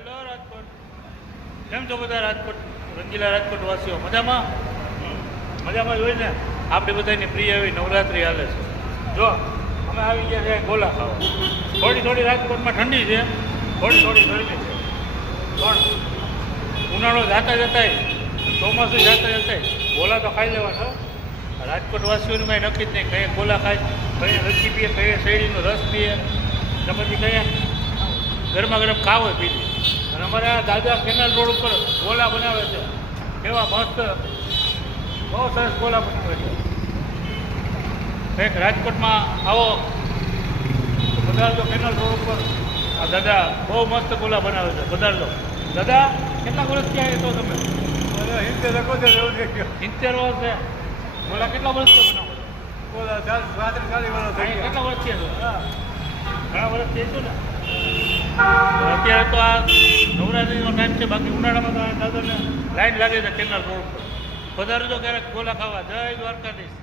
Hello Rajkot, કેમ છો બધા રાજકોટ રંગીલા રાજકોટ વાસીઓ? મજામાં? મજામાં જ હોય ને. આપણી બધાની પ્રિય એવી નવરાત્રિ હાલે છે. જો અમે આવી ગયા છે ગોલા ખાવા. થોડી થોડી રાજકોટમાં ઠંડી છે, થોડી થોડી ગરમી છે, પણ ઉનાળો જાતા જતાય ચોમાસું જાતા જતાય ગોલા તો ખાઈ લેવાનો. રાજકોટ વાસીઓનું કાંઈ નક્કી જ નહીં, કઈ ગોલા ખાય, કઈ લસ્સી પીએ, કઈ શેરડીનો રસ પીએ, ને પછી કઈ ગરમા ગરમ ખાવો પી લે. અને અમારા દાદા કેનાલ રોડ ઉપર ગોલા બનાવે છે, કેવા મસ્ત, બહુ સરસ ગોલા બનાવે છે. કંઈક રાજકોટમાં આવો પધારજો કેનાલ રોડ ઉપર. આ દાદા બહુ મસ્ત ગોલા બનાવે છે, પધારજો. દાદા કેટલા વર્ષ થયા તો તમે? 70 વર્ષ 70 વર્ષ છે. ગોલા કેટલા વર્ષથી બનાવો છો? બોલા 40 વર્ષ થઈ ગયા. કેટલા વર્ષ થયા? ઘણા વર્ષ થઈ છે ને. અત્યારે તો આ નવરાત્રિનો ટાઈમ છે, બાકી ઉનાળામાં તો આ દાદાને લાઈન લાગે છે કેનાલ રોડ પર. પધારજો ક્યારેક ગોલા ખાવા. જય દ્વારકાધીશ.